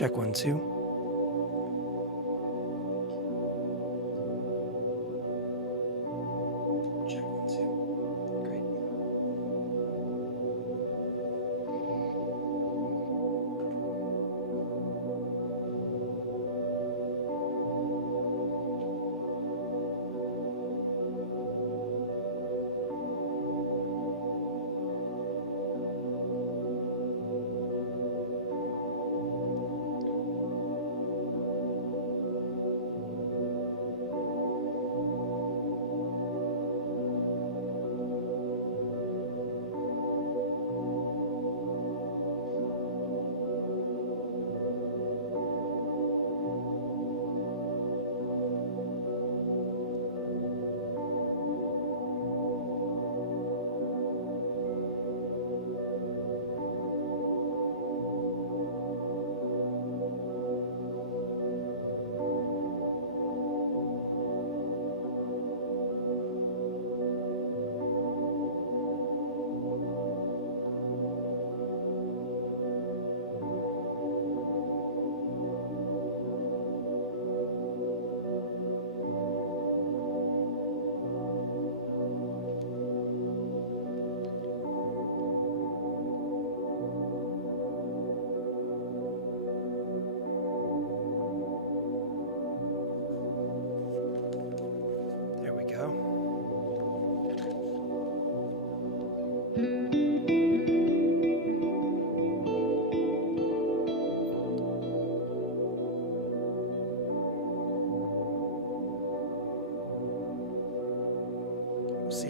Check 1, 2. Check 1, 2. Great. There we go. We'll see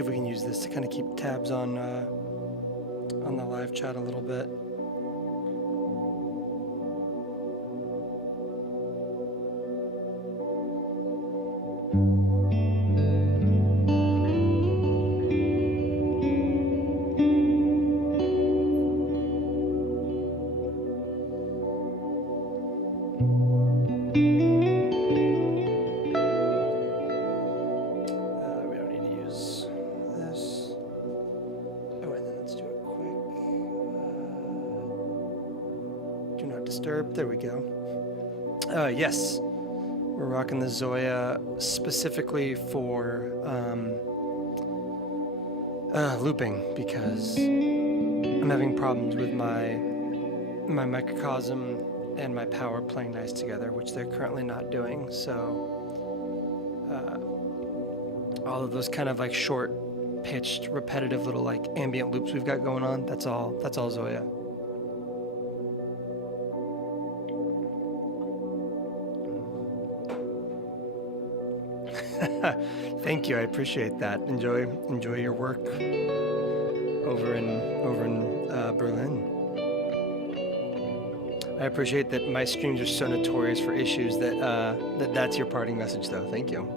if we can use this to kind of keep tabs on the live chat a little bit. There we go. Yes, we're rocking the Zoya specifically for looping because I'm having problems with my microcosm and my power playing nice together, which they're currently not doing. So all of those kind of like short pitched, repetitive little like ambient loops we've got going on, that's all Zoya. Thank you, I appreciate that. Enjoy your work over in Berlin. I appreciate that my streams are so notorious for issues that that's your parting message, though. Thank you.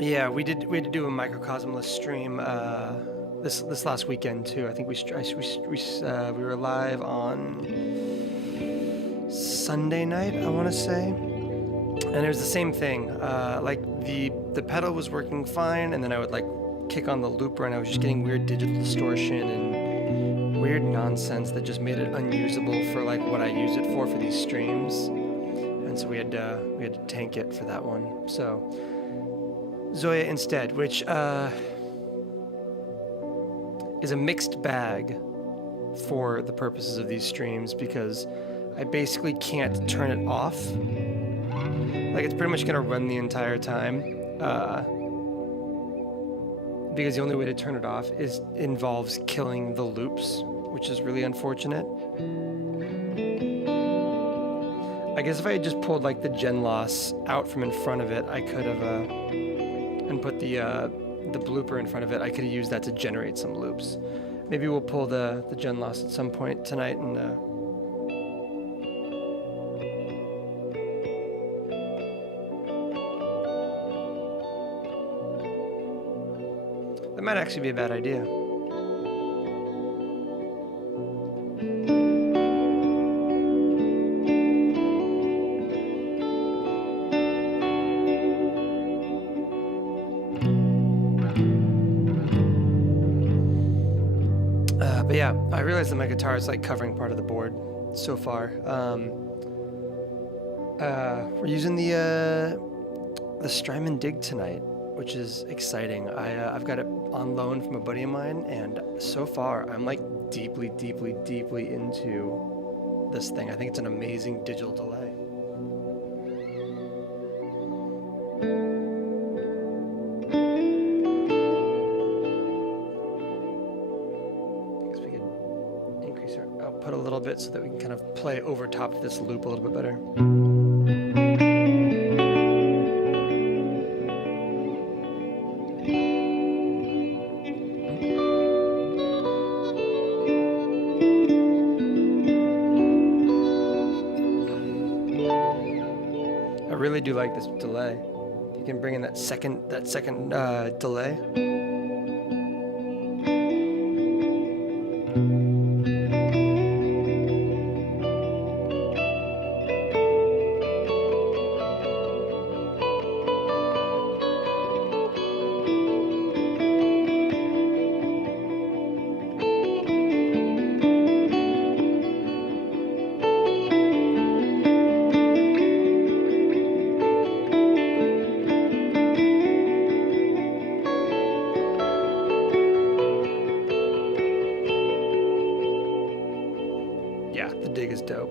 Yeah, we had to do a microcosmless stream this last weekend too. I think we were live on Sunday night, I want to say, and it was the same thing. Like the pedal was working fine, and then I would like kick on the looper, and I was just getting weird digital distortion and weird nonsense that just made it unusable for like what I use it for these streams. And so we had to tank it for that one. So Zoya instead, which is a mixed bag for the purposes of these streams because I basically can't turn it off. Like it's pretty much gonna run the entire time because the only way to turn it off involves killing the loops. which is really unfortunate. I guess if I had just pulled like the gen loss out from in front of it, I could have, and put the blooper in front of it, I could have used that to generate some loops. Maybe we'll pull the gen loss at some point tonight and that might actually be a bad idea. But yeah, I realized that my guitar is like covering part of the board so far. We're using the Strymon Dig tonight, which is exciting. I've got it on loan from a buddy of mine, and so far I'm like deeply into this thing. I think it's an amazing digital delay. Output a little bit so that we can kind of play over top of this loop a little bit better. I really do like this delay. You can bring in that second delay. Yeah, the dig is dope.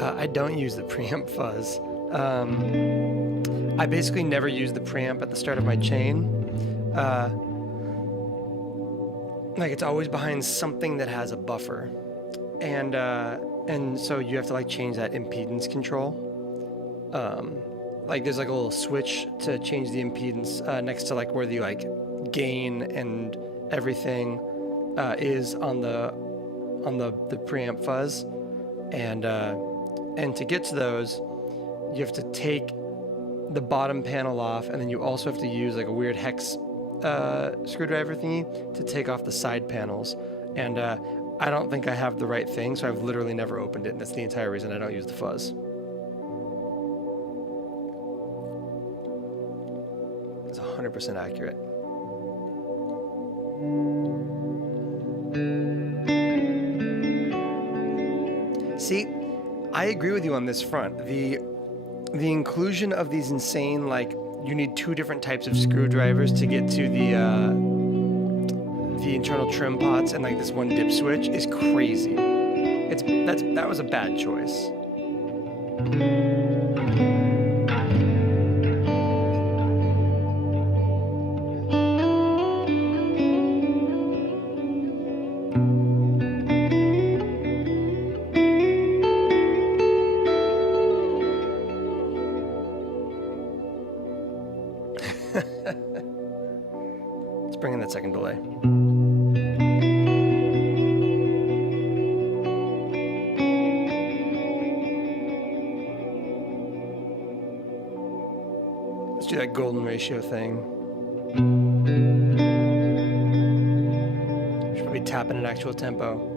I don't use the preamp fuzz. I basically never use the preamp at the start of my chain. Like it's always behind something that has a buffer, and so you have to like change that impedance control. Like there's like a little switch to change the impedance next to like where the like gain and everything is on the preamp fuzz, and to get to those, you have to take the bottom panel off, and then you also have to use like a weird hex screwdriver thingy to take off the side panels. And I don't think I have the right thing, so I've literally never opened it, and that's the entire reason I don't use the fuzz. It's 100% accurate. See, I agree with you on this front. The inclusion of these insane, like, you need two different types of screwdrivers to get to the internal trim pots, and like this one dip switch is crazy. That was a bad choice. Let's bring in that second delay. Let's do that golden ratio thing. Should probably tap in an actual tempo.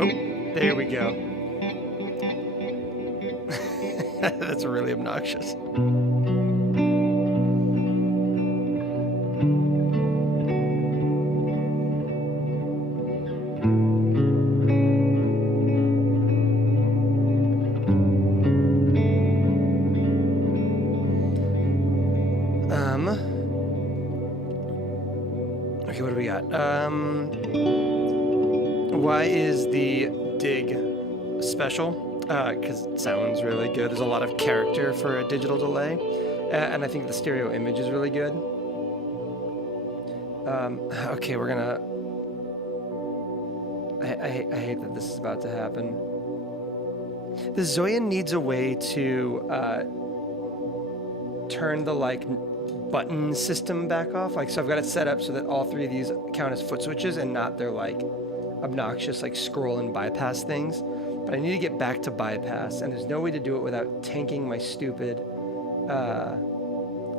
Oh, there we go. That's really obnoxious. Okay, what do we got? Why is the dig special? Because it sounds really good. There's a lot of character for a digital delay. And I think the stereo image is really good. Okay, we're gonna... I hate that this is about to happen. The Zoya needs a way to turn the button system back off. So I've got it set up so that all three of these count as foot switches and not their obnoxious scroll and bypass things. But I need to get back to bypass, and there's no way to do it without tanking my stupid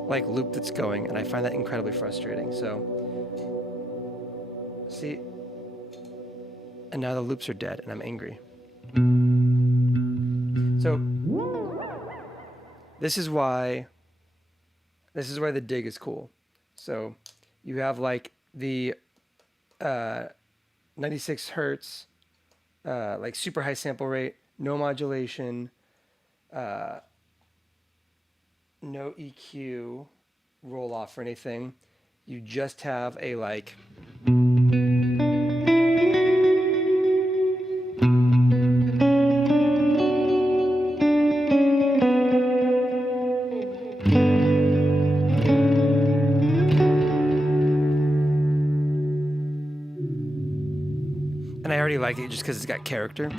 loop that's going, and I find that incredibly frustrating. So see, and now the loops are dead and I'm angry. So this is why the dig is cool. So you have the 96 hertz, super high sample rate, no modulation, no EQ, roll off or anything. You just have a and I already like it just because it's got character.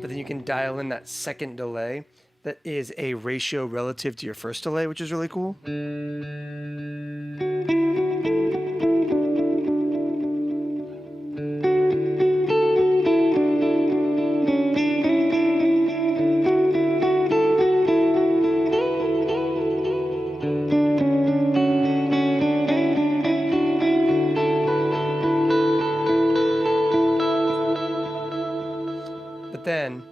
But then you can dial in that second delay that is a ratio relative to your first delay, which is really cool. Then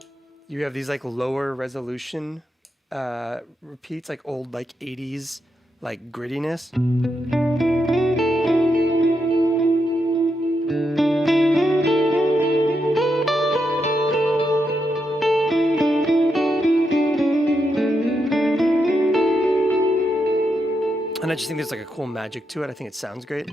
you have these lower resolution repeats, old 80s grittiness. And I just think there's a cool magic to it. I think it sounds great.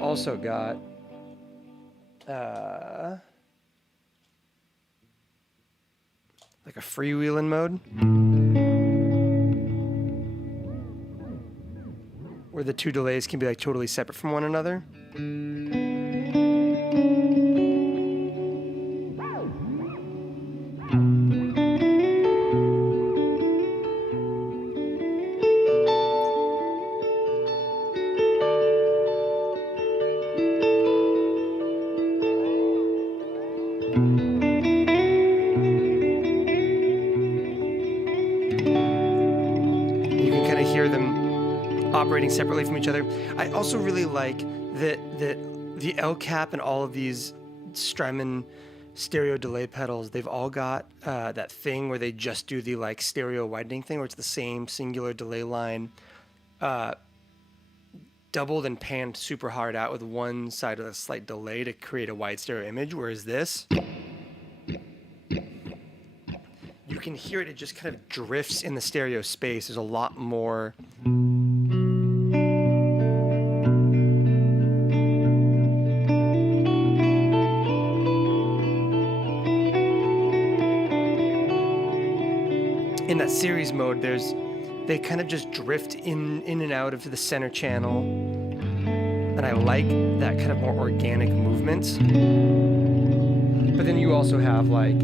Also got a freewheeling mode where the two delays can be totally separate from one another. Operating separately from each other. I also really like that the L cap and all of these Strymon stereo delay pedals, they've all got that thing where they just do the stereo widening thing, where it's the same singular delay line doubled and panned super hard out with one side of a slight delay to create a wide stereo image, whereas this, you can hear it just kind of drifts in the stereo space. There's a lot more in that series mode. They kind of just drift in and out of the center channel. And I like that kind of more organic movement. But then you also have like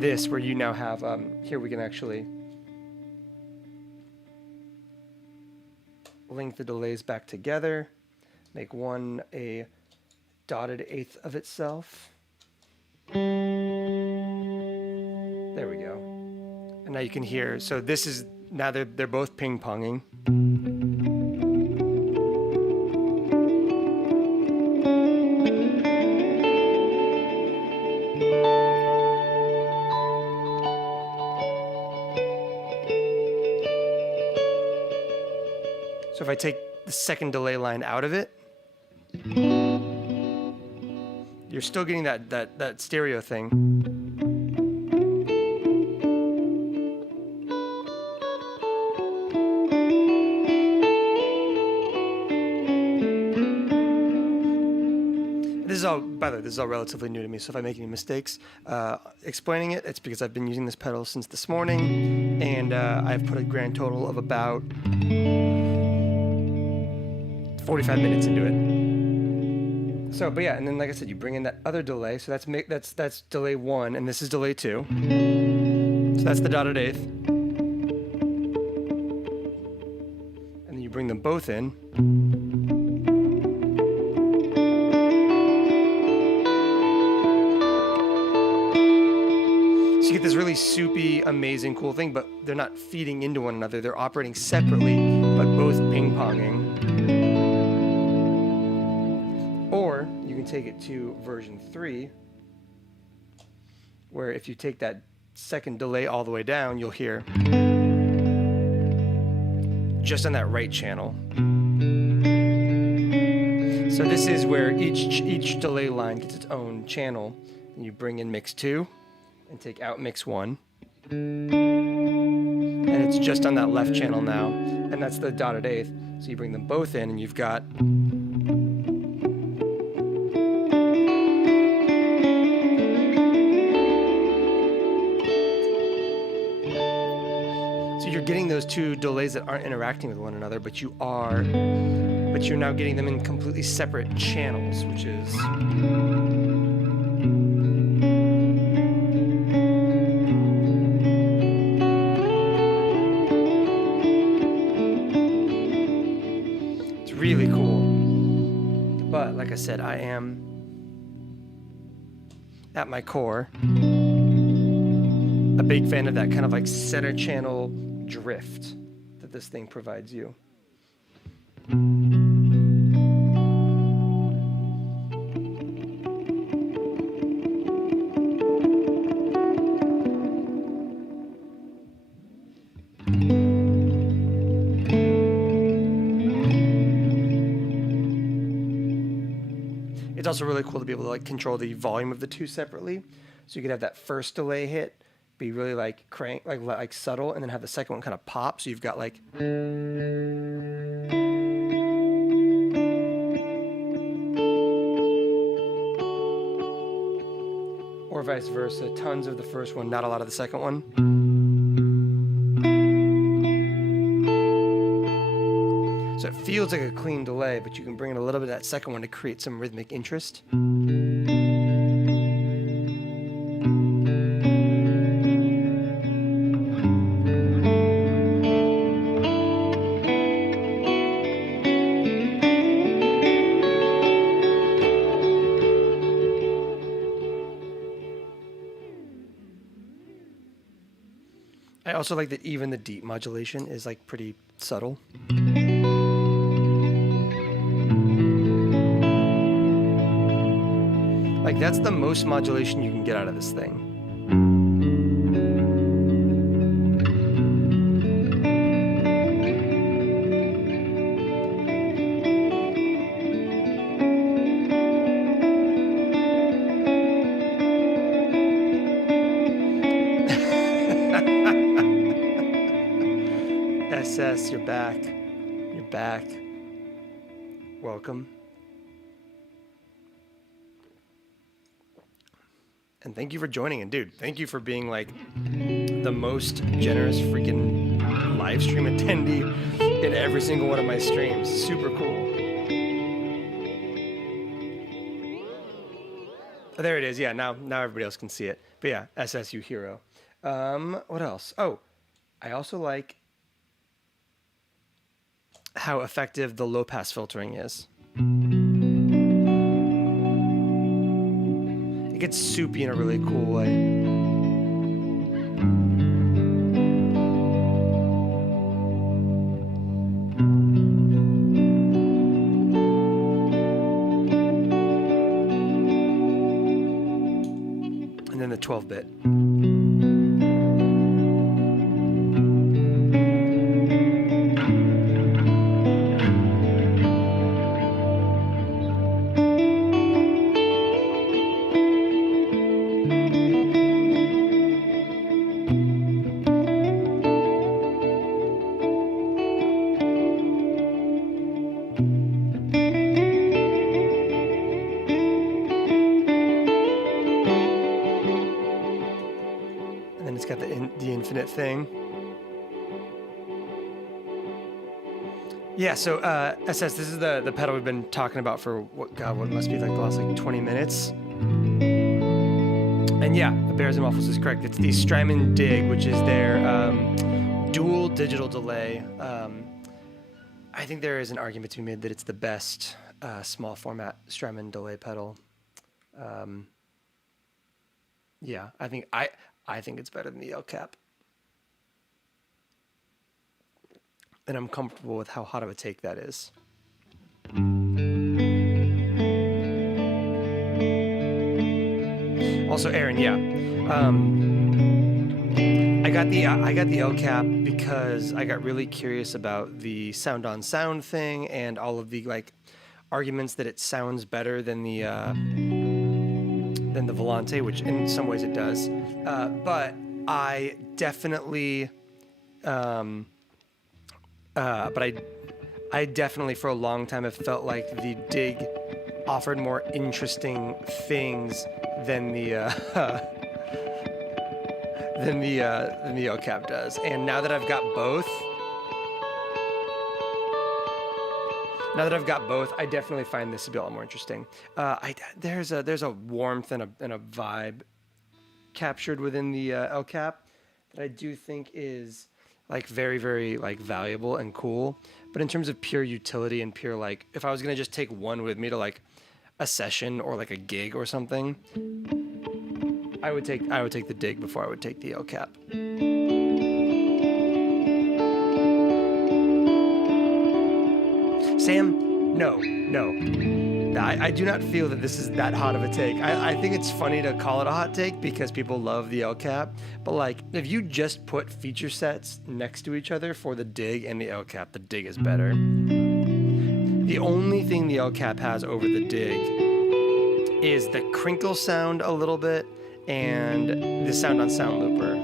this, where you now have, here we can actually link the delays back together, make one a dotted eighth of itself. There we go. And now you can hear, so this is, now they're both ping-ponging. So if I take the second delay line out of it, you're still getting that stereo thing. This is all, by the way, this is all relatively new to me, so if I make any mistakes explaining it, it's because I've been using this pedal since this morning, and I've put a grand total of about 45 minutes into it. So, but yeah, and then like I said, you bring in that other delay. So that's delay 1, and this is delay 2. So that's the dotted eighth. And then you bring them both in. So you get this really soupy, amazing, cool thing, but they're not feeding into one another. They're operating separately, but both ping-ponging. Or you can take it to version 3, where if you take that second delay all the way down, you'll hear just on that right channel. So this is where each delay line gets its own channel, and you bring in mix 2 and take out mix 1. And it's just on that left channel now, and that's the dotted eighth. So you bring them both in, and you've got getting those two delays that aren't interacting with one another, but you're now getting them in completely separate channels, which is it's really cool. But like I said, I am at my core a big fan of that kind of like center channel drift that this thing provides you. It's also really cool to be able to like control the volume of the two separately. So you could have that first delay hit be really like crank, like subtle, and then have the second one kind of pop. So you've got like or vice versa, tons of the first one, not a lot of the second one. So it feels like a clean delay, but you can bring in a little bit of that second one to create some rhythmic interest. I also like that even the deep modulation is like pretty subtle. Like that's the most modulation you can get out of this thing. SS, you're back. You're back. Welcome. And thank you for joining. And dude, thank you for being like the most generous freaking live stream attendee in every single one of my streams. Super cool. Oh, there it is. Yeah, now everybody else can see it. But yeah, SSU Hero. What else? Oh, I also like how effective the low pass filtering is. It gets soupy in a really cool way. And then the 12-bit. Thing. Yeah, so SS, this is the pedal we've been talking about for what must be like the last like 20 minutes. And yeah, Bears and Waffles is correct. It's the Strymon Dig, which is their dual digital delay. I think there is an argument to be made that it's the best small format Strymon delay pedal. Yeah, I think it's better than the El Cap. And I'm comfortable with how hot of a take that is. Also, Aaron, yeah, I got the El Cap because I got really curious about the sound on sound thing and all of the like arguments that it sounds better than the Volante, which in some ways it does. But I definitely. But I definitely for a long time have felt like the Dig offered more interesting things than the El Cap does. And now that I've got both, I definitely find this to be a lot more interesting. There's a warmth and a vibe captured within the El Cap that I do think is like very, very like valuable and cool. But in terms of pure utility and pure like, if I was gonna just take one with me to like a session or like a gig or something, I would take the Dig before I would take the El Cap. Sam, no. I do not feel that this is that hot of a take. I think it's funny to call it a hot take because people love the El Cap. But like, if you just put feature sets next to each other for the Dig and the El Cap, the Dig is better. The only thing the El Cap has over the Dig is the crinkle sound a little bit and the sound on sound looper.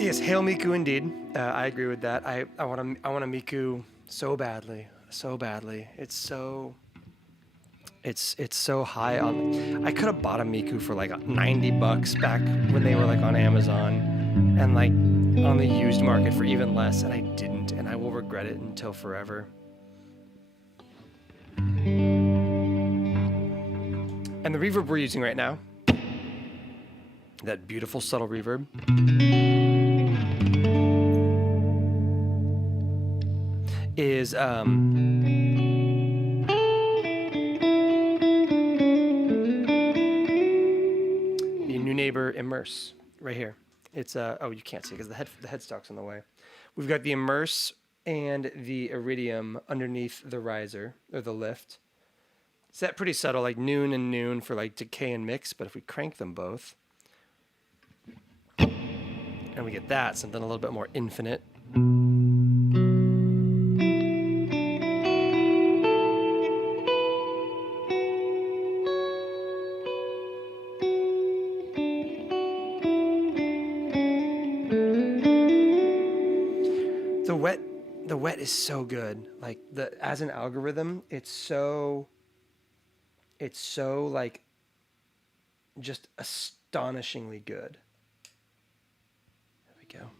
Yes, hail Miku indeed. I agree with that. I want a Miku so badly. It's so high on. I could have bought a Miku for like $90 back when they were like on Amazon and like on the used market for even less, and I didn't, and I will regret it until forever. And the reverb we're using right now, that beautiful subtle reverb, is the New Neighbor Immerse right here. It's oh, you can't see because the headstock's in the way. We've got the Immerse and the Iridium underneath the riser or the lift, Set pretty subtle, like noon and noon for like decay and mix, but if we crank them both, and we get that, something a little bit more infinite. The wet is so good. Like as an algorithm, it's so like just astonishingly good. There we go.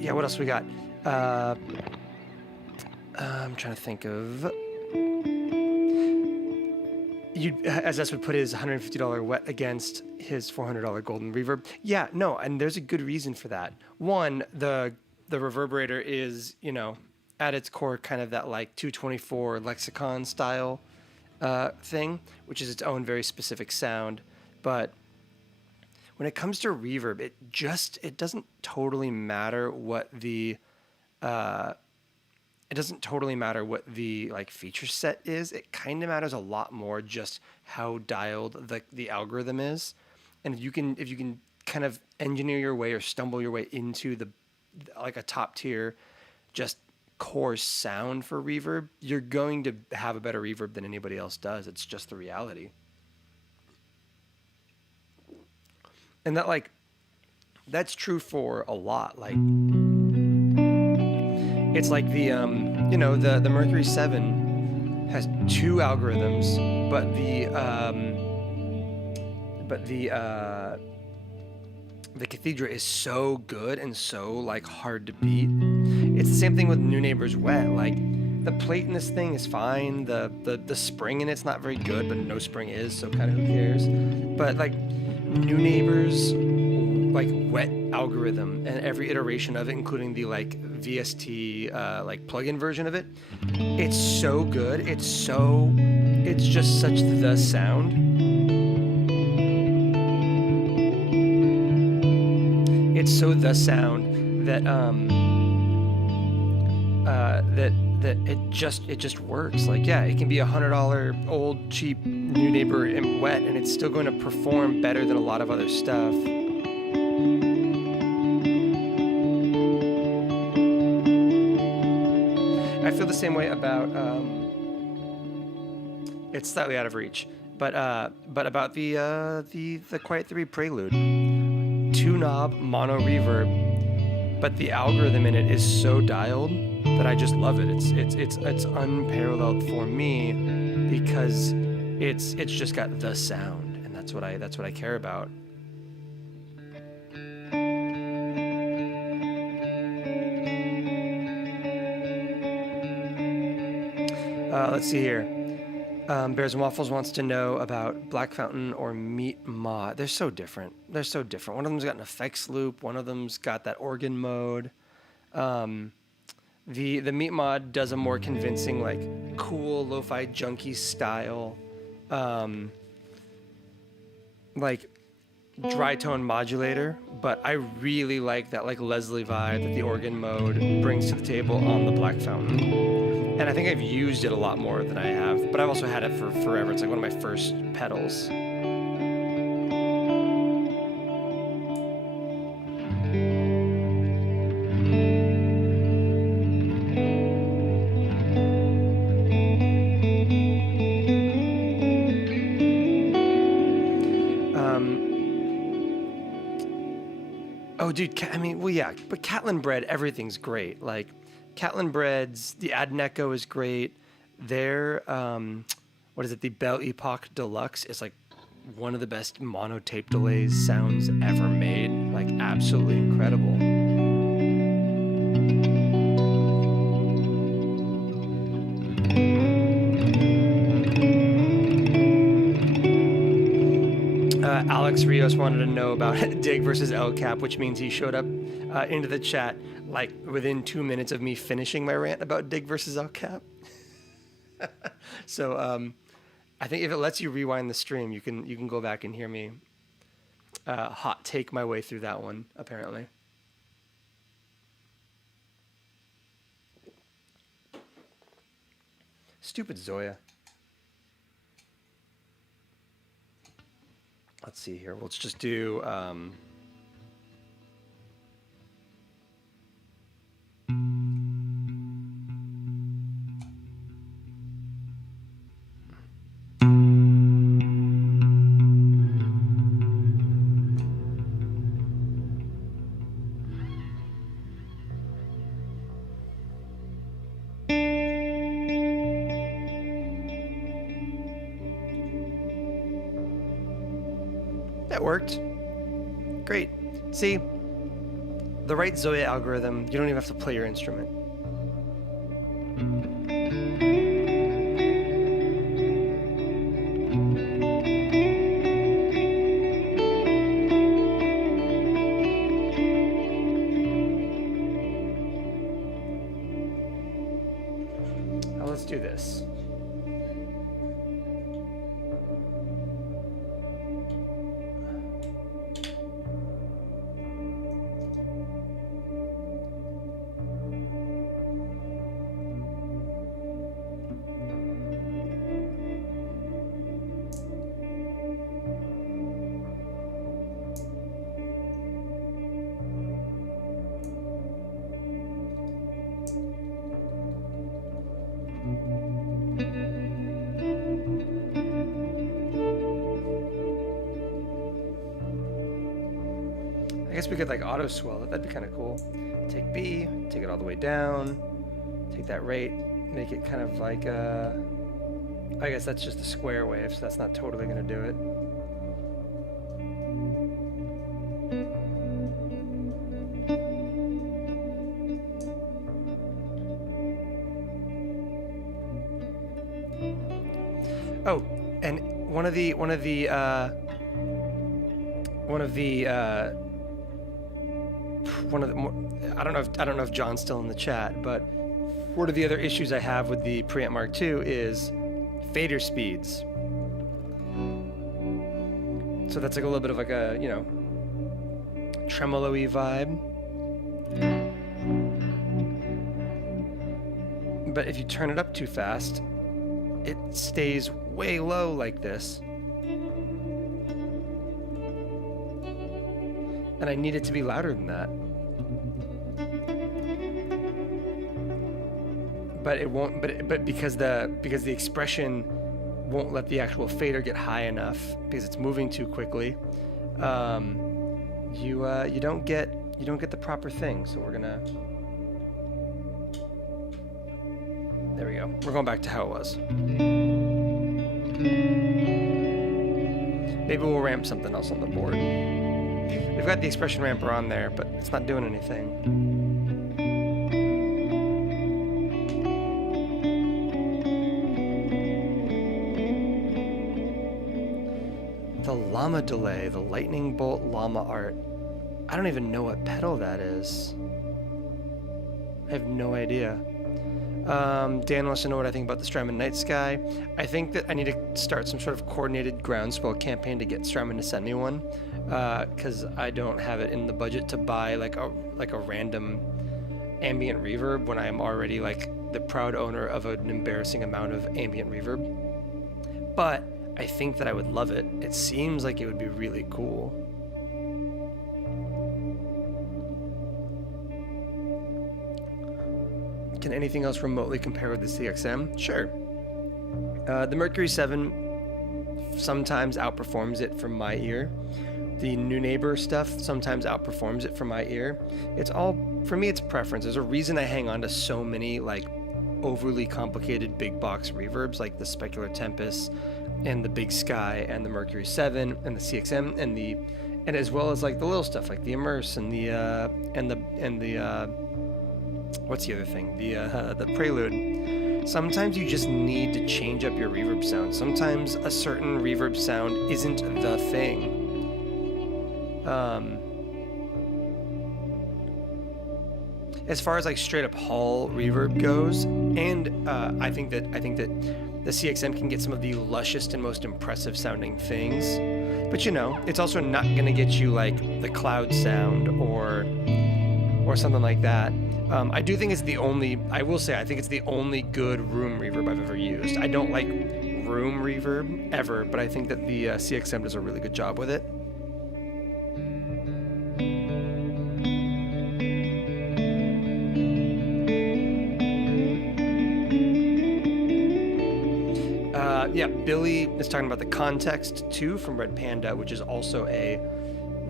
Yeah, what else we got? I'm trying to think of. As would put his $150 wet against his $400 golden reverb. Yeah, no, and there's a good reason for that. One, the reverberator is, you know, at its core kind of that like 224 lexicon style thing, which is its own very specific sound. But when it comes to reverb, it doesn't totally matter what the like feature set is. It kind of matters a lot more just how dialed the algorithm is. And if you can kind of engineer your way or stumble your way into like a top tier just core sound for reverb, you're going to have a better reverb than anybody else does. It's just the reality. And that's true for a lot. Like, it's like the Mercury 7 has 2 algorithms, but the Cathedra is so good and so like hard to beat. It's the same thing with New Neighbors Wet. Like, the plate in this thing is fine. The spring in it's not very good, but no spring is, so kind of who cares. But like New Neighbors like wet algorithm and every iteration of it, including the like VST like plugin version of it, it's so good. It's just such the sound. It's so the sound that that it just works. Like, yeah, it can be $100 old cheap New Neighbor and wet, and it's still going to perform better than a lot of other stuff. I feel the same way about it's slightly out of reach, but about the Quiet 3 Prelude, 2-knob mono reverb, but the algorithm in it is so dialed that I just love it. It's unparalleled for me because it's just got the sound, and that's what I care about. Let's see here. Bears and Waffles wants to know about Black Fountain or Meat Mod. They're so different. One of them's got an effects loop. One of them's got that organ mode. The Meat Mod does a more convincing, like, cool lo-fi junkie style, like dry tone modulator. But I really like that like Leslie vibe that the organ mode brings to the table on the Black Fountain. And I think I've used it a lot more than I have, but I've also had it for forever. It's like one of my first pedals. Oh, dude, I mean, well, yeah, but Catlin Bread, everything's great. Like, Catlin Breads, the Adneco is great. Their, what is it, the Belle Epoque Deluxe is like one of the best mono tape delays sounds ever made. Like, absolutely incredible. Alex Rios wanted to know about Dig versus El Cap, which means he showed up into the chat like within 2 minutes of me finishing my rant about Dig versus El Cap. So I think if it lets you rewind the stream, you can go back and hear me hot take my way through that one, apparently. Stupid Zoya. Let's see here. Let's just do... That worked. Great. See, the right Zoya algorithm, you don't even have to play your instrument. Now let's do this. I guess we could like auto swell it. That'd be kind of cool. Take B, take it all the way down, take that rate, make it kind of like I guess that's just a square wave, so that's not totally gonna do it. Oh, and one of the I don't know if John's still in the chat, but one of the other issues I have with the Preamp Mark II is fader speeds. So that's like a little bit of like a, you know, tremolo-y vibe. But if you turn it up too fast, it stays way low like this. And I need it to be louder than that. But it won't, but because the expression won't let the actual fader get high enough because it's moving too quickly, you don't get the proper thing. So we're gonna, there we go. We're going back to how it was. Maybe we'll ramp something else on the board. We've got the expression ramper on there, but it's not doing anything. The llama delay, the lightning bolt llama art. I don't even know what pedal that is. I have no idea. Dan wants to know what I think about the Strymon Night Sky. I think that I need to start some sort of coordinated groundswell campaign to get Strymon to send me one, because I don't have it in the budget to buy like a random ambient reverb when I am already like the proud owner of an embarrassing amount of ambient reverb. But I think that I would love it. It seems like it would be really cool. Can anything else remotely compare with the CXM? Sure. The Mercury 7 sometimes outperforms it from my ear. The New Neighbor stuff sometimes outperforms it from my ear. It's all, for me, it's preference. There's a reason I hang on to so many like overly complicated big box reverbs like the Specular Tempest and the Big Sky and the Mercury 7 and the CXM and as well as like the little stuff like the Immerse and the what's the other thing? The Prelude. Sometimes you just need to change up your reverb sound. Sometimes a certain reverb sound isn't the thing. As far as like straight up hall reverb goes, and I think that the CXM can get some of the lushest and most impressive sounding things, but you know, it's also not gonna get you like the cloud sound or something like that. I do think it's the only, I will say, I think it's the only good room reverb I've ever used. I don't like room reverb ever, but I think that the CXM does a really good job with it. Yeah, Billy is talking about the Context 2 from Red Panda, which is also a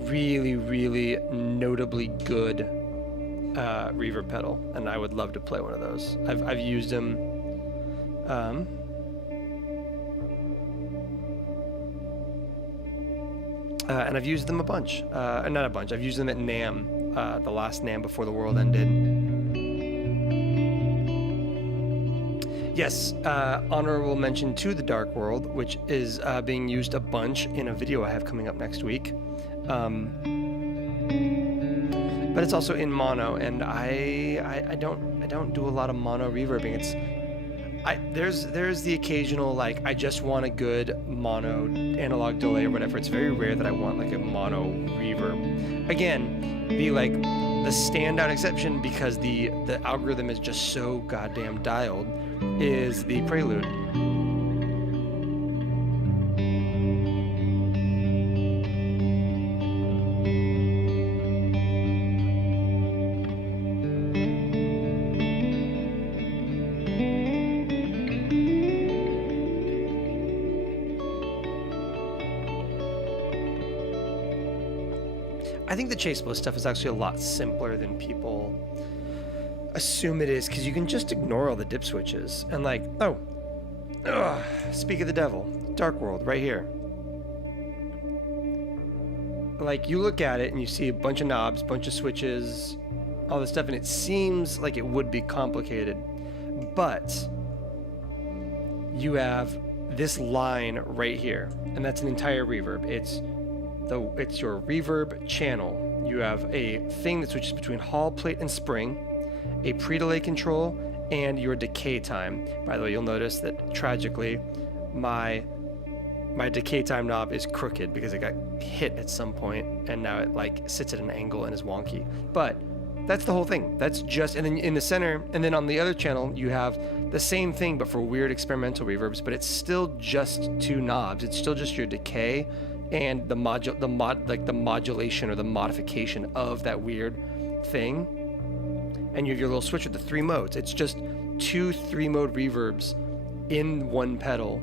really, really notably good reverb pedal, and I would love to play one of those. I've used them. And I've used them a bunch. Not a bunch. I've used them at NAMM, the last NAMM before the world ended. Yes, honorable mention to the Dark World, which is being used a bunch in a video I have coming up next week. But it's also in mono, and I don't do a lot of mono reverbing. There's the occasional like I just want a good mono analog delay or whatever. It's very rare that I want like a mono reverb. Again, the standout exception, because the algorithm is just so goddamn dialed, is the Prelude. I think the Chase Bliss stuff is actually a lot simpler than people assume it is, because you can just ignore all the dip switches and like, speak of the devil, Dark World right here. Like, you look at it and you see a bunch of knobs, bunch of switches, all this stuff, and it seems like it would be complicated, but you have this line right here, and that's an entire reverb. It's your reverb channel. You have a thing that switches between hall, plate, and spring, a pre-delay control, and your decay time. By the way, you'll notice that tragically my decay time knob is crooked because it got hit at some point, and now it like sits at an angle and is wonky. But that's the whole thing. That's just, and then in the center, and then on the other channel you have the same thing but for weird experimental reverbs, but it's still just two knobs. It's still just your decay and the modulation or the modification of that weird thing. And you have your little switch with the three modes. It's just two 3-mode reverbs in one pedal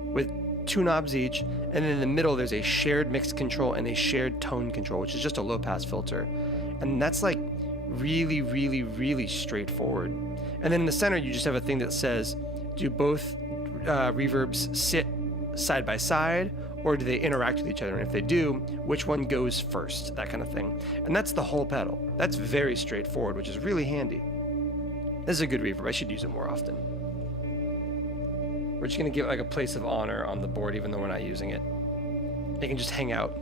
with two knobs each, and then in the middle there's a shared mix control and a shared tone control, which is just a low pass filter. And that's like really, really, really straightforward. And then in the center you just have a thing that says, do both reverbs sit side by side, or do they interact with each other? And if they do, which one goes first? That kind of thing. And that's the whole pedal. That's very straightforward, which is really handy. This is a good reverb. I should use it more often. We're just gonna give it like a place of honor on the board, even though we're not using it. It can just hang out.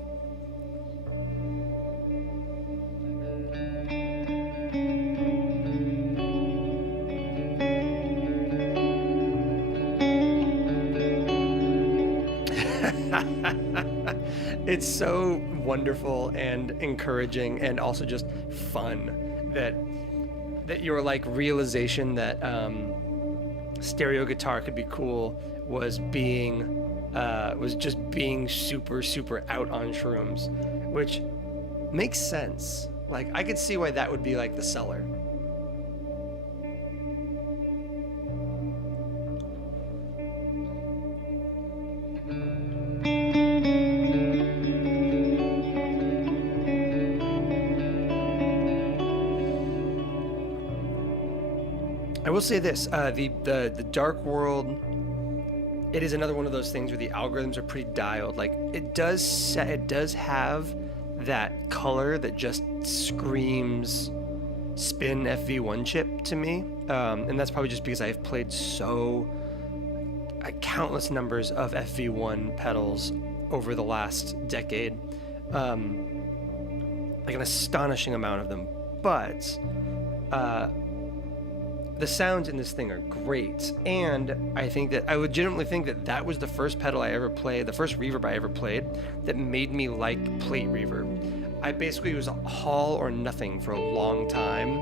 It's so wonderful and encouraging, and also just fun that your like realization that stereo guitar could be cool was just being super out on shrooms, which makes sense. Like, I could see why that would be like the seller. I will say this, the Dark World, it is another one of those things where the algorithms are pretty dialed. Like, it does have that color that just screams spin FV1 chip to me, and that's probably just because I have played countless numbers of FV1 pedals over the last decade. like an astonishing amount of them. But the sounds in this thing are great, and I legitimately think that was the first pedal I ever played, the first reverb I ever played that made me like plate reverb. I basically was Hall or nothing for a long time,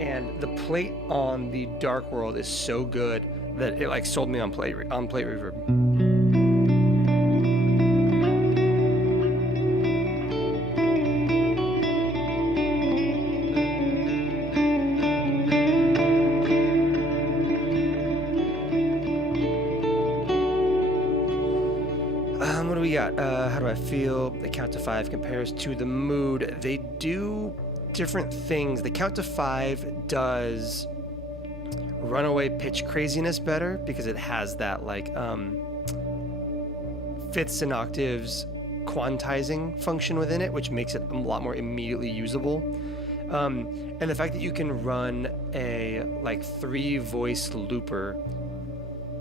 and the plate on the Dark World is so good that it like sold me on plate reverb. What do we got? How do I feel? The count to 5 compares to the mood. They do different things. The count to 5 does runaway pitch craziness better because it has that like fifths and octaves quantizing function within it, which makes it a lot more immediately usable. And the fact that you can run a like 3-voice looper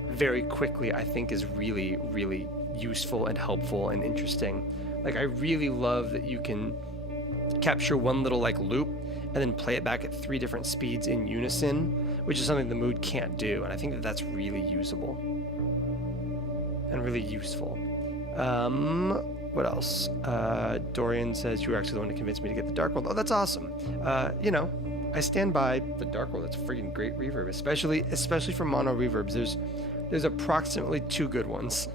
very quickly, I think is really, really useful and helpful and interesting. Like, I really love that you can capture one little like loop and then play it back at 3 different speeds in unison, which is something the mood can't do, and I think that that's really usable and really useful. What else? Dorian says you were actually the one to convince me to get the Dark World. Oh, that's awesome. You know, I stand by the Dark World. It's a freaking great reverb, especially for mono reverbs. There's approximately 2 good ones.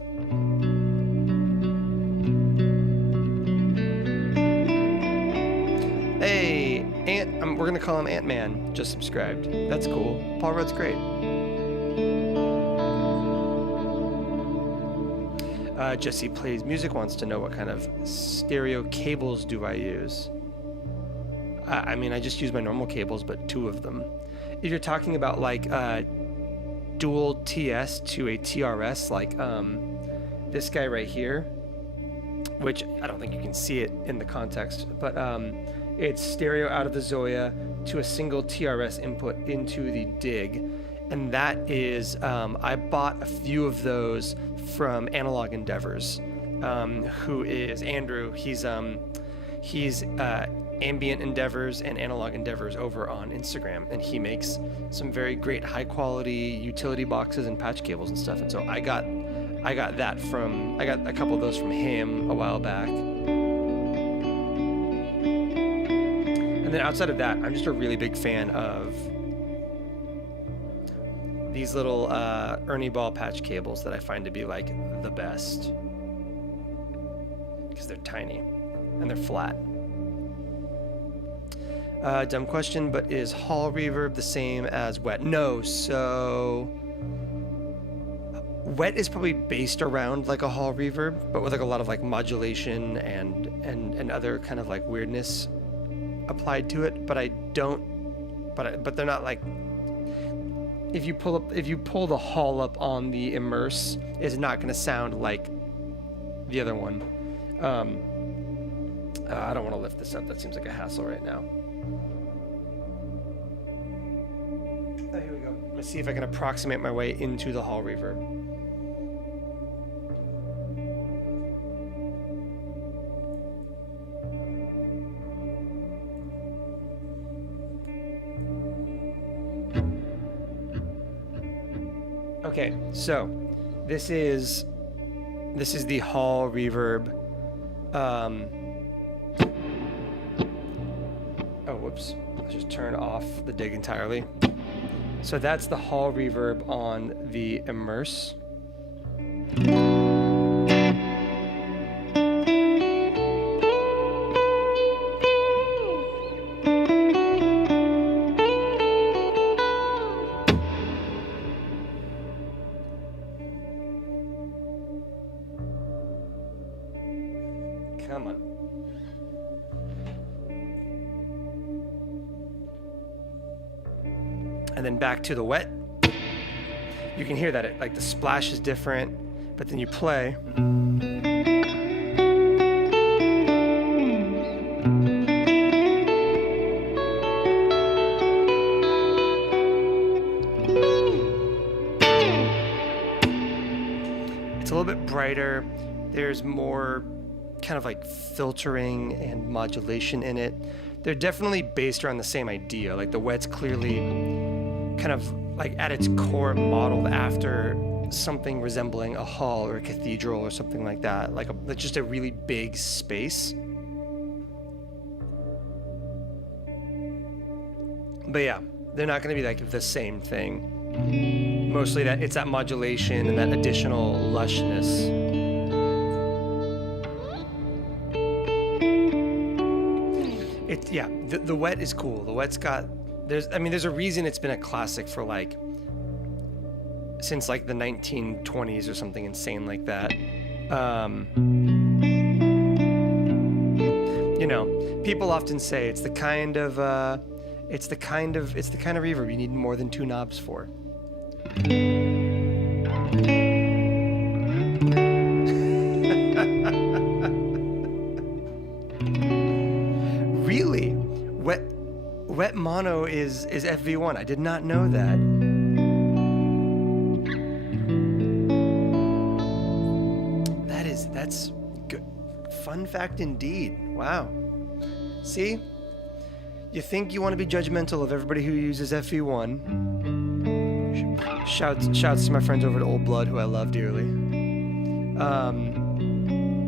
Hey, we're gonna call him Ant-Man. Just subscribed. That's cool. Paul Rudd's great. Jesse Plays Music wants to know what kind of stereo cables do I use. I mean, I just use my normal cables, but 2 of them. If you're talking about like dual TS to a TRS, like this guy right here, which I don't think you can see it in the context, but it's stereo out of the Zoya to a single TRS input into the Dig, and that is I bought a few of those from Analog Endeavors, who is Andrew. He's Ambient Endeavors and Analog Endeavors over on Instagram, and he makes some very great high quality utility boxes and patch cables and stuff. And so I got a couple of those from him a while back. And then outside of that, I'm just a really big fan of these little Ernie Ball patch cables that I find to be like the best because they're tiny and they're flat. Dumb question, but is Hall reverb the same as wet? No, so wet is probably based around like a Hall reverb, but with like a lot of like modulation and other kind of like weirdness applied to it. But but they're not like, if you pull the Hall up on the Immerse, it's not going to sound like the other one. I don't want to lift this up. That seems like a hassle right now. Oh, here we go. I'm gonna see if I can approximate my way into the Hall reverb. Okay, so this is the Hall reverb. Oh, whoops. Let's just turn off the Dig entirely. So that's the Hall reverb on the Immerse. Come on. And then back to the wet. You can hear that it, like, the splash is different, but then you play. It's a little bit brighter. There's more kind of like filtering and modulation in it. They're definitely based around the same idea. Like the wet's clearly kind of like at its core modeled after something resembling a hall or a cathedral or something like that. Like just a really big space. But yeah, they're not going to be like the same thing. Mostly that it's that modulation and that additional lushness. The wet is cool. The wet's got there's a reason it's been a classic for like since like the 1920s or something insane like that. You know, people often say it's the kind of reverb you need more than 2 knobs for. Really? Wet mono is FV1. I did not know that. That's good. Fun fact indeed. Wow. See? You think you want to be judgmental of everybody who uses FV1. Shouts to my friends over at Old Blood, who I love dearly.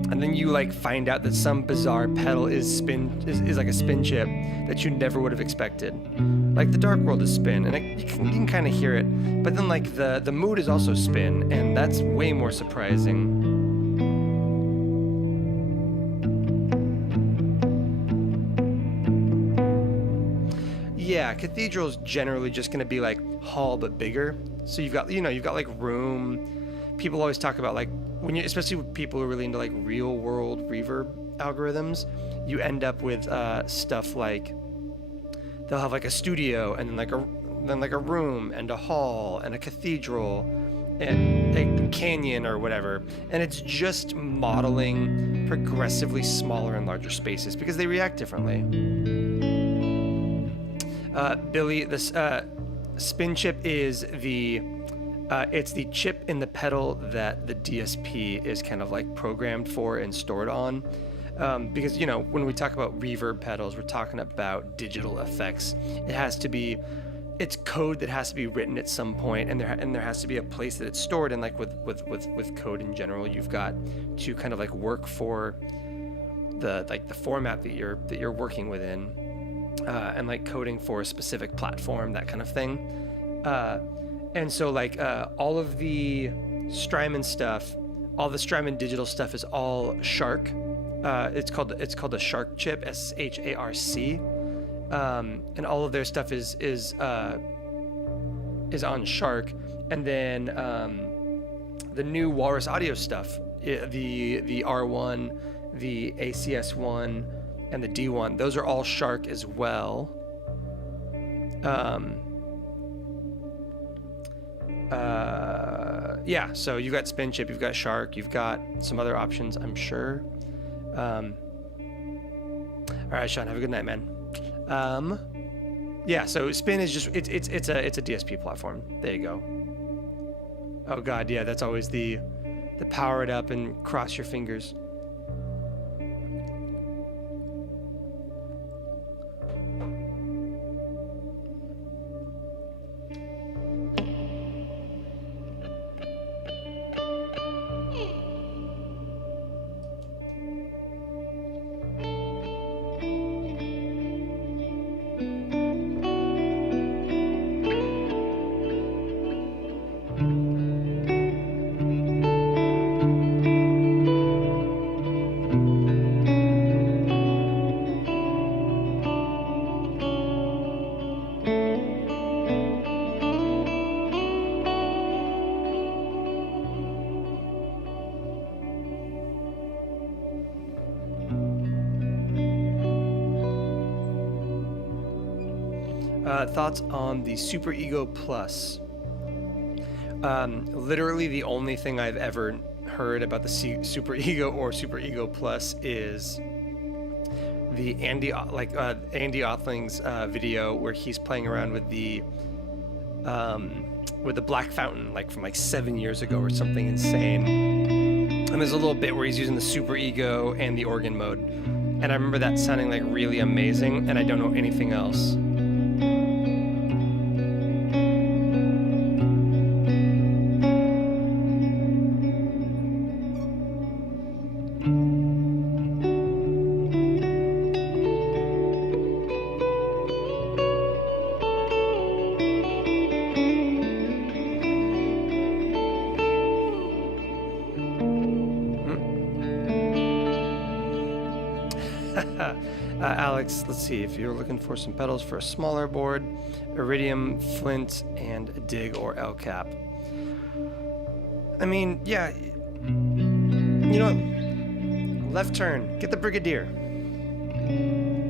And then you like find out that some bizarre pedal is like a spin chip that you never would have expected. Like the Dark World is spin, and you can kind of hear it. But then like the mood is also spin, and that's way more surprising. Yeah, Cathedral's generally just going to be like hall but bigger. So you've got like room. People always talk about like especially with people who are really into like real world reverb algorithms, you end up with stuff like they'll have like a studio and then like a room and a hall and a cathedral and a canyon or whatever, and it's just modeling progressively smaller and larger spaces because they react differently. Billy, this spin chip is it's the chip in the pedal that the DSP is kind of like programmed for and stored on. Because, you know, when we talk about reverb pedals, we're talking about digital effects. It's code that has to be written at some point, and there has to be a place that it's stored. And like with code in general, you've got to kind of like work for the format that you're working within. And like coding for a specific platform, that kind of thing. And so like all of the Strymon stuff, all the Strymon digital stuff is all Shark. It's called a Shark chip, SHARC. And all of their stuff is on Shark. And then the new Walrus Audio stuff, the R1, the ACS1, and the D1, those are all Shark as well. Yeah, so you've got spin chip, you've got Shark, you've got some other options, I'm sure. All right, Sean, have a good night, man. Yeah, so spin is just it's a DSP platform. There you go. Oh God, yeah, that's always the power it up and cross your fingers. Thoughts on the Super Ego Plus? Literally the only thing I've ever heard about the Super Ego or Super Ego Plus is the Andy Othling's video where he's playing around with the Black Fountain, like from like 7 years ago or something insane. And there's a little bit where he's using the super ego and the organ mode. And I remember that sounding like really amazing, and I don't know anything else. Alex, let's see, if you're looking for some pedals for a smaller board, Iridium, Flint, and Dig or El Cap. I mean, yeah, you know, left turn, get the Brigadier.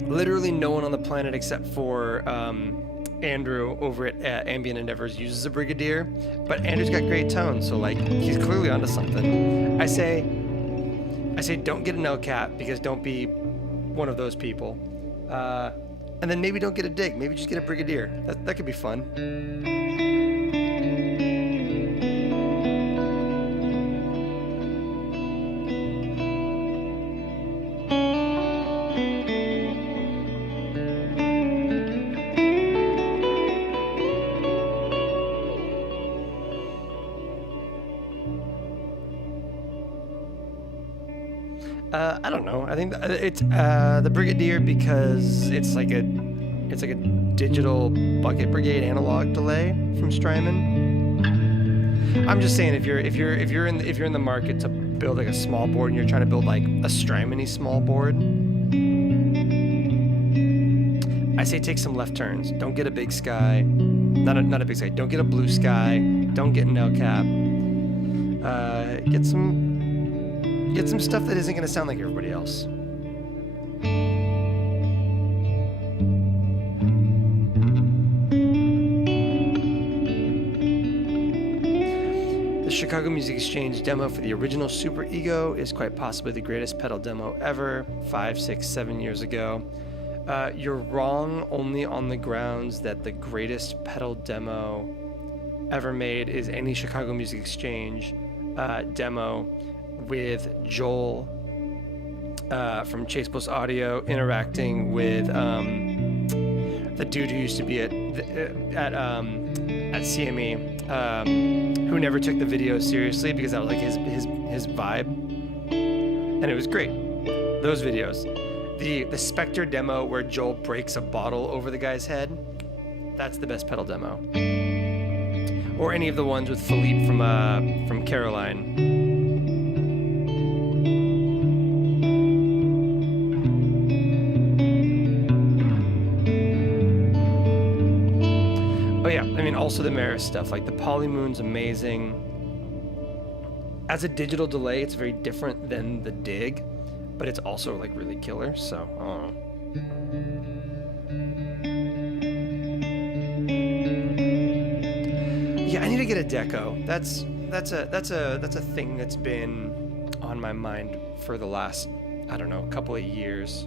Literally no one on the planet except for Andrew over at Ambient Endeavors uses a Brigadier, but Andrew's got great tone, so like, he's clearly onto something. I say don't get an El Cap, because don't be one of those people. And then maybe don't get a Dig, maybe just get a Brigadier. That could be fun. I don't know. I think it's the Brigadier because it's like a digital bucket brigade analog delay from Strymon. I'm just saying if you're in the market to build like a small board and you're trying to build like a Strymon-y small board, I say take some left turns. Don't get a big sky. Not a big sky. Don't get a blue sky. Don't get an El Cap. Get some stuff that isn't going to sound like everybody else. The Chicago Music Exchange demo for the original Super Ego is quite possibly the greatest pedal demo ever, 5, 6, 7 years ago. You're wrong only on the grounds that the greatest pedal demo ever made is any Chicago Music Exchange demo with Joel from Chase Bliss Audio interacting with the dude who used to be at CME, who never took the video seriously because that was like his vibe, and it was great. Those videos, the Spectre demo where Joel breaks a bottle over the guy's head, that's the best pedal demo. Or any of the ones with Philippe from Caroline. Oh yeah, I mean also the Maris stuff, like the Polymoon's amazing. As a digital delay, it's very different than the Dig, but it's also like really killer, so I don't know. Yeah, I need to get a deco. That's a thing that's been on my mind for the last, I don't know, couple of years.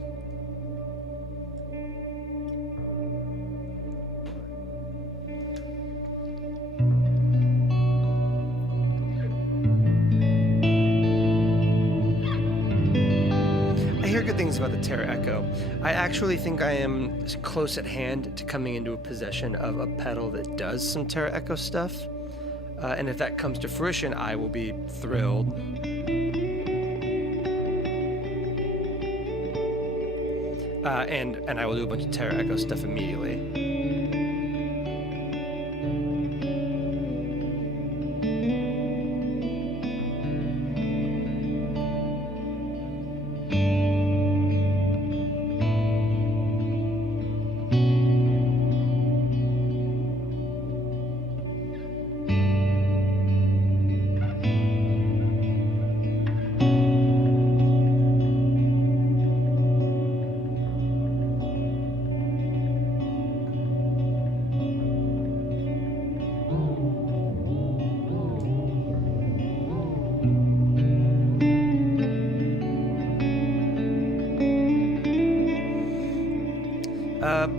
I hear good things about the Terra Echo. I actually think I am close at hand to coming into a possession of a pedal that does some Terra Echo stuff. And if that comes to fruition, I will be thrilled. And I will do a bunch of Terra Echo stuff immediately.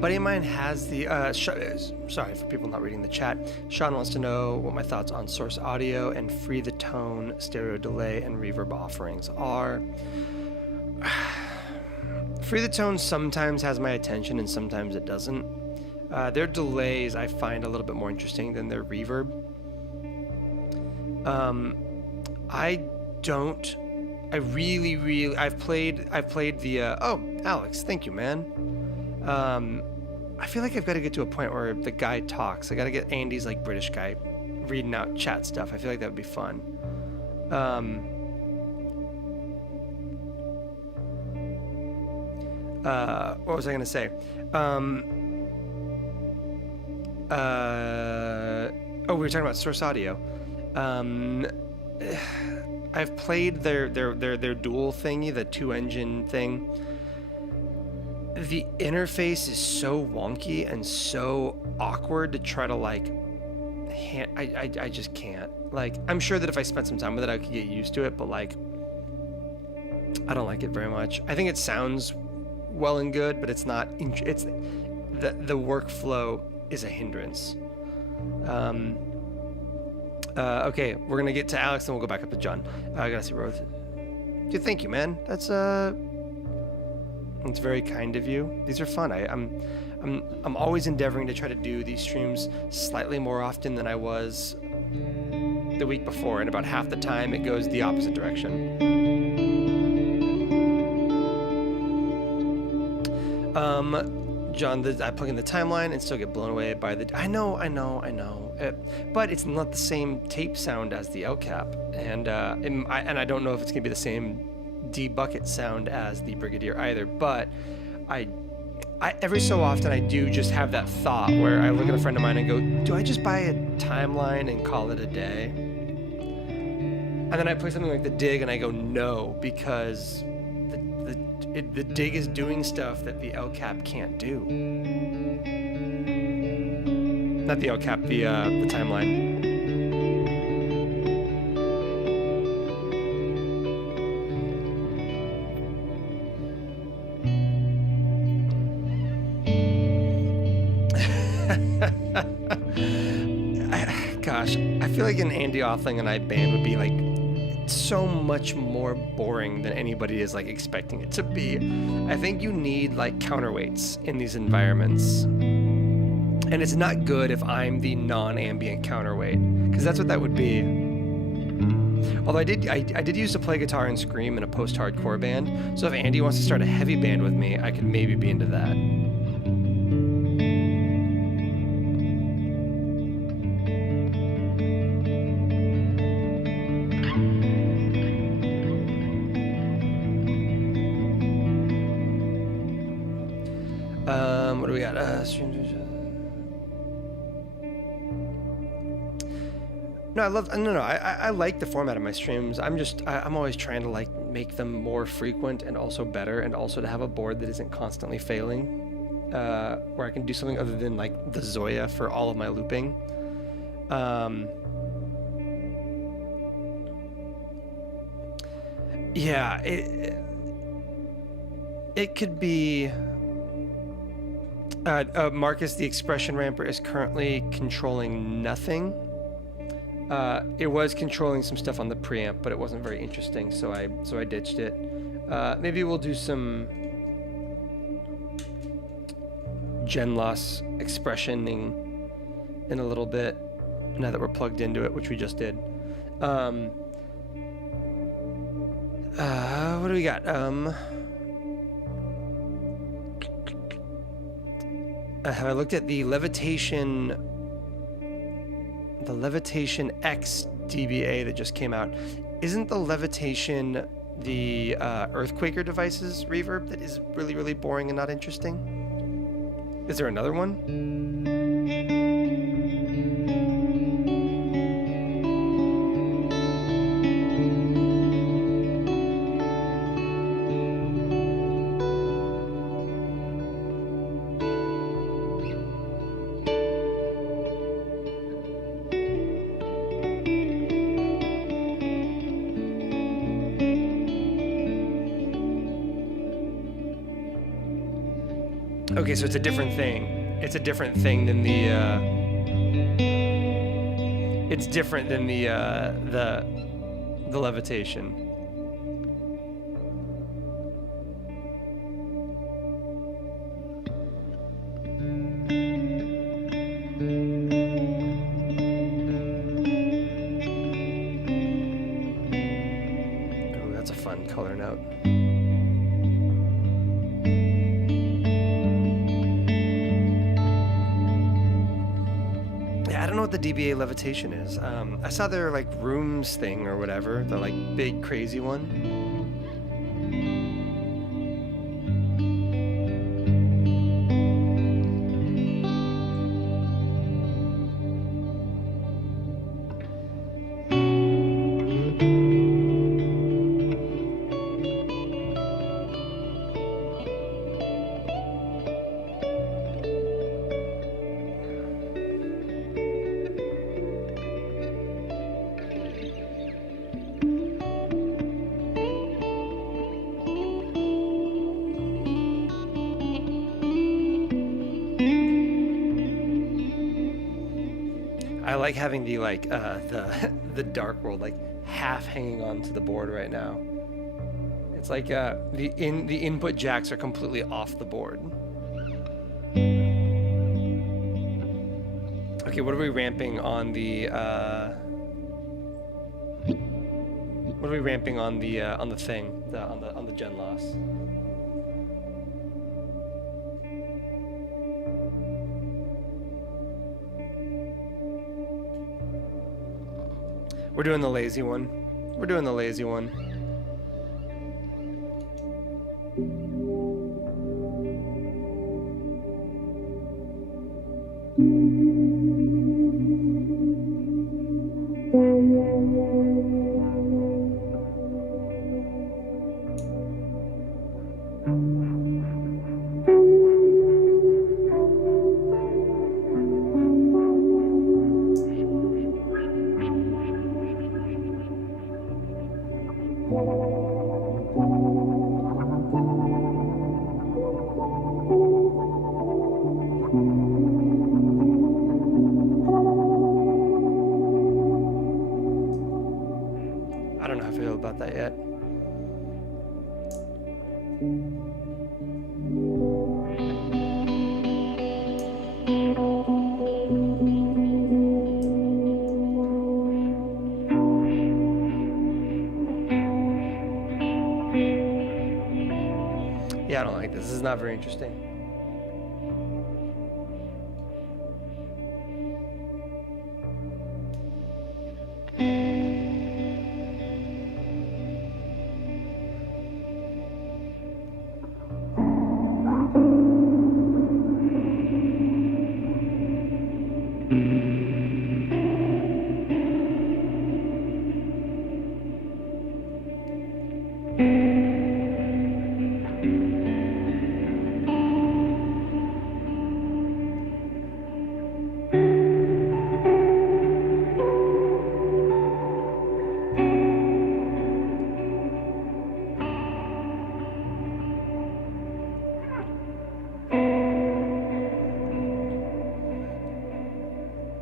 buddy of mine has the, sorry for people not reading the chat. Sean wants to know what my thoughts on source audio and free the tone, stereo delay, and reverb offerings are. Free the tone sometimes has my attention and sometimes it doesn't. Their delays I find a little bit more interesting than their reverb. I've played the, oh, Alex, thank you, man. I feel like I've got to get to a point where the guy talks. I got to get Andy's like British guy reading out chat stuff. I feel like that would be fun. What was I going to say? Oh, we were talking about source audio. I've played their dual thingy, the 2-engine thing. The interface is so wonky and so awkward to try to like. I just can't. Like, I'm sure that if I spent some time with it, I could get used to it, but like, I don't like it very much. I think it sounds well and good, but it's not. It's the workflow is a hindrance. Okay, we're gonna get to Alex, and we'll go back up to John. I gotta see Rose. Dude, thank you, man. That's very kind of you. These are fun. I'm always endeavoring to try to do these streams slightly more often than I was the week before, and about half the time it goes the opposite direction. John, I plug in the timeline and still get blown away by the. I know. But it's not the same tape sound as the LCAP, and I don't know if it's gonna be the same D-bucket sound as the Brigadier either. But I every so often I do just have that thought where I look at a friend of mine and go, do I just buy a timeline and call it a day? And then I play something like the Dig and I go, no, because the Dig is doing stuff that the LCAP can't do. Not the LCAP, the timeline. Gosh, I feel like an Andy Offling and I band would be like so much more boring than anybody is like expecting it to be. I think you need like counterweights in these environments. And it's not good if I'm the non-ambient counterweight, because that's what that would be. Although I did used to play guitar and scream in a post-hardcore band, so if Andy wants to start a heavy band with me, I could maybe be into that. What do we got? No, I like the format of my streams. I'm always trying to like make them more frequent and also better, and also to have a board that isn't constantly failing, where I can do something other than like the Zoya for all of my looping. Yeah, it could be. Marcus, the expression ramper, is currently controlling nothing. It was controlling some stuff on the preamp, but it wasn't very interesting, so I ditched it. Maybe we'll do some gen loss expressioning in a little bit, now that we're plugged into it, which we just did. What do we got? Have I looked at the Levitation X DBA that just came out? Isn't the Levitation the Earthquaker Devices reverb that is really, really boring and not interesting? Is there another one? Okay, so it's a different thing. It's a different thing than the. It's different than the levitation. Oh, that's a fun color note. I don't know what the DBA levitation is. I saw their like rooms thing or whatever, the like big crazy one. I like having the like the dark world like half hanging onto the board right now. It's like the input jacks are completely off the board. Okay, what are we ramping on the what are we ramping on the thing, on the gen loss? We're doing the lazy one. We're doing the lazy one. I don't know how I feel about that yet. Yeah, I don't like this. This is not very interesting.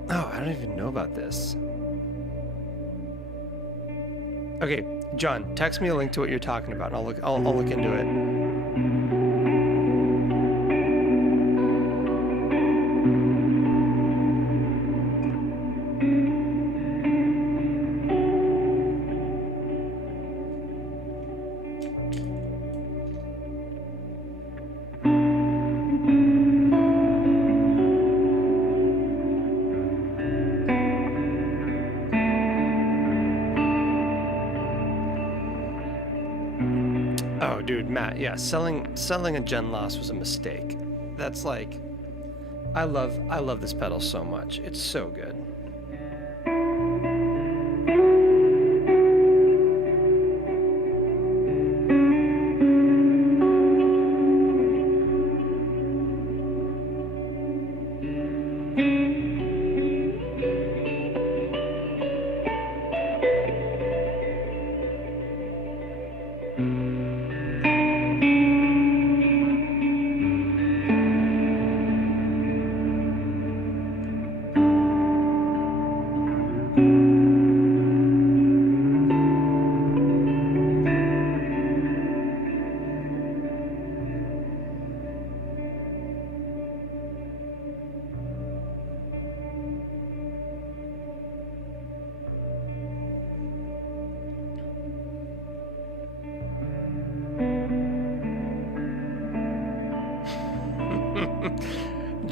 I don't even know about this. Okay, John, text me a link to what you're talking about, and I'll look into it. Oh, dude, Matt, yeah, selling a gen loss was a mistake. That's like, I love this pedal so much. It's so good.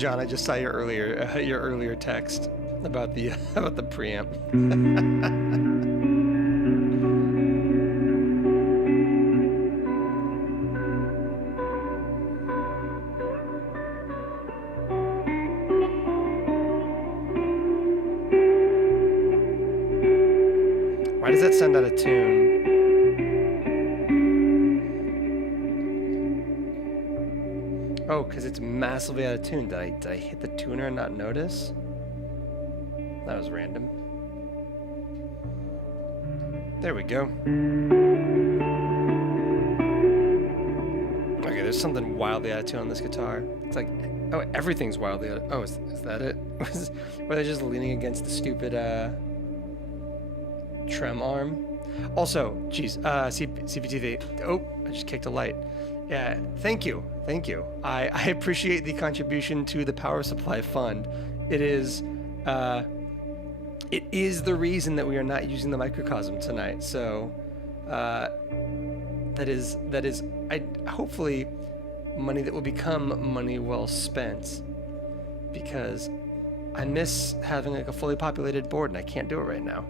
John, I just saw your earlier text about the about the preamp. Why does that sound out of tune? Oh, because it's massively out of tune. Did I hit the tuner and not notice? That was random. There we go. Okay, there's something wildly out of tune on this guitar. It's like, oh, everything's wildly out of... Oh, is that it? Were they just leaning against the stupid trem arm? Also, geez, CPTV. Oh, I just kicked a light. Yeah, thank you. I appreciate the contribution to the power supply fund. It is the reason that we are not using the microcosm tonight. So that is hopefully money that will become money well spent, because I miss having like a fully populated board and I can't do it right now.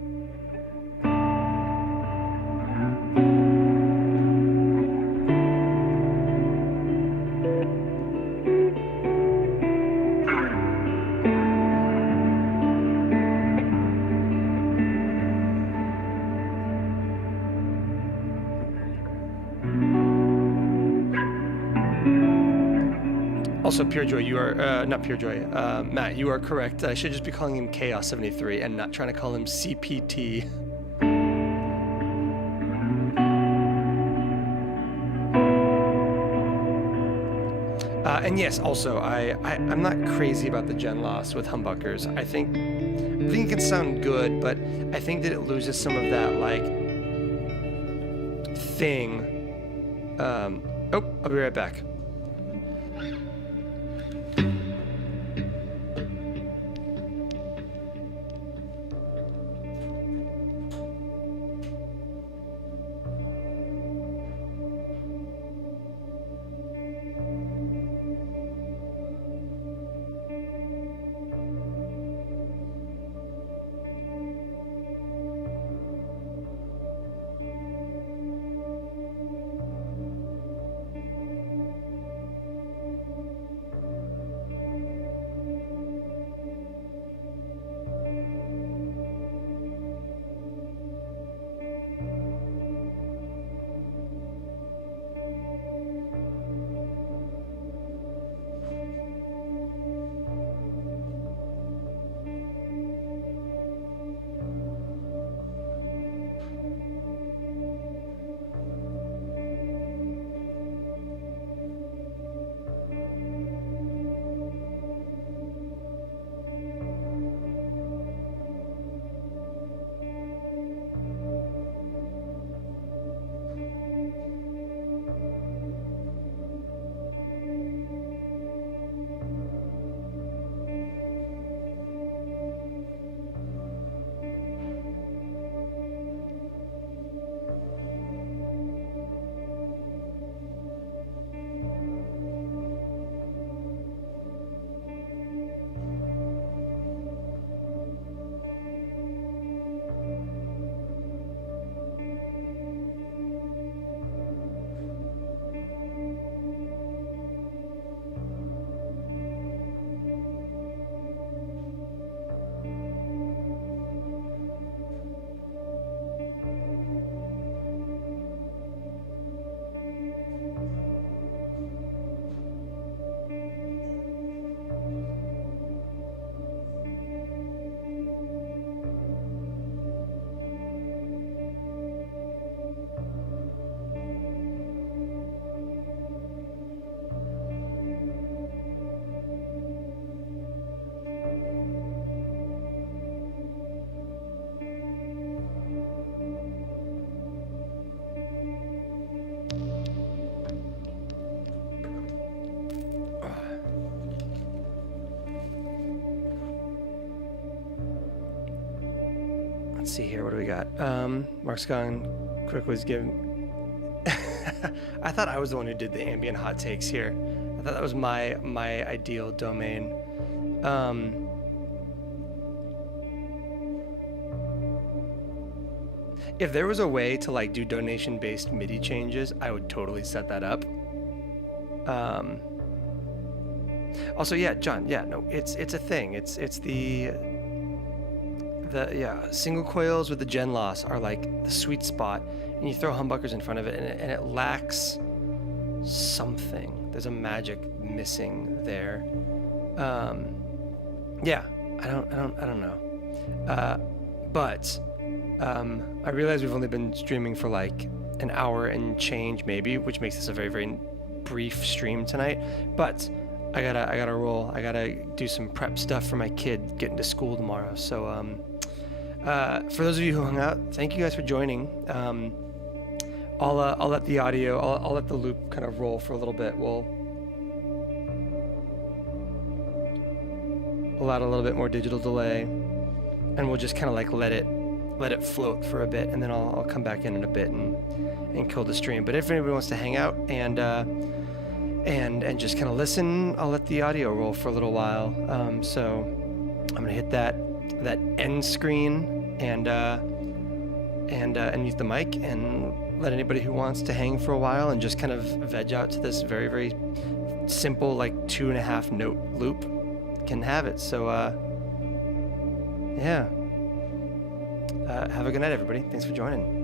Also, Purejoy, you are, not Purejoy, Matt, you are correct. I should just be calling him Chaos73 and not trying to call him CPT. And yes, also, I'm not crazy about the gen loss with humbuckers. I think it can sound good, but I think that it loses some of that, like, thing. Oh, I'll be right back. Let's see here. What do we got? Mark's gone. Quick was given. I thought I was the one who did the ambient hot takes here. I thought that was my ideal domain. If there was a way to like do donation-based MIDI changes, I would totally set that up. Also, yeah, John, yeah, no, it's a thing. It's the single coils with the gen loss are like the sweet spot, and you throw humbuckers in front of it, and it lacks something. There's a magic missing there. Yeah, I don't know. But I realize we've only been streaming for like an hour and change, maybe, which makes this a very, very brief stream tonight. But I gotta roll. I gotta do some prep stuff for my kid getting to school tomorrow. So for those of you who hung out, thank you guys for joining. I'll let the audio, I'll let the loop kind of roll for a little bit. We'll add a little bit more digital delay, and we'll just kind of like let it float for a bit, and then I'll come back in a bit and kill the stream. But if anybody wants to hang out and just kind of listen, I'll let the audio roll for a little while. So I'm gonna hit that end screen and mute the mic and let anybody who wants to hang for a while and just kind of veg out to this very, very simple like 2.5 note loop can have it. So yeah. Have a good night, everybody. Thanks for joining.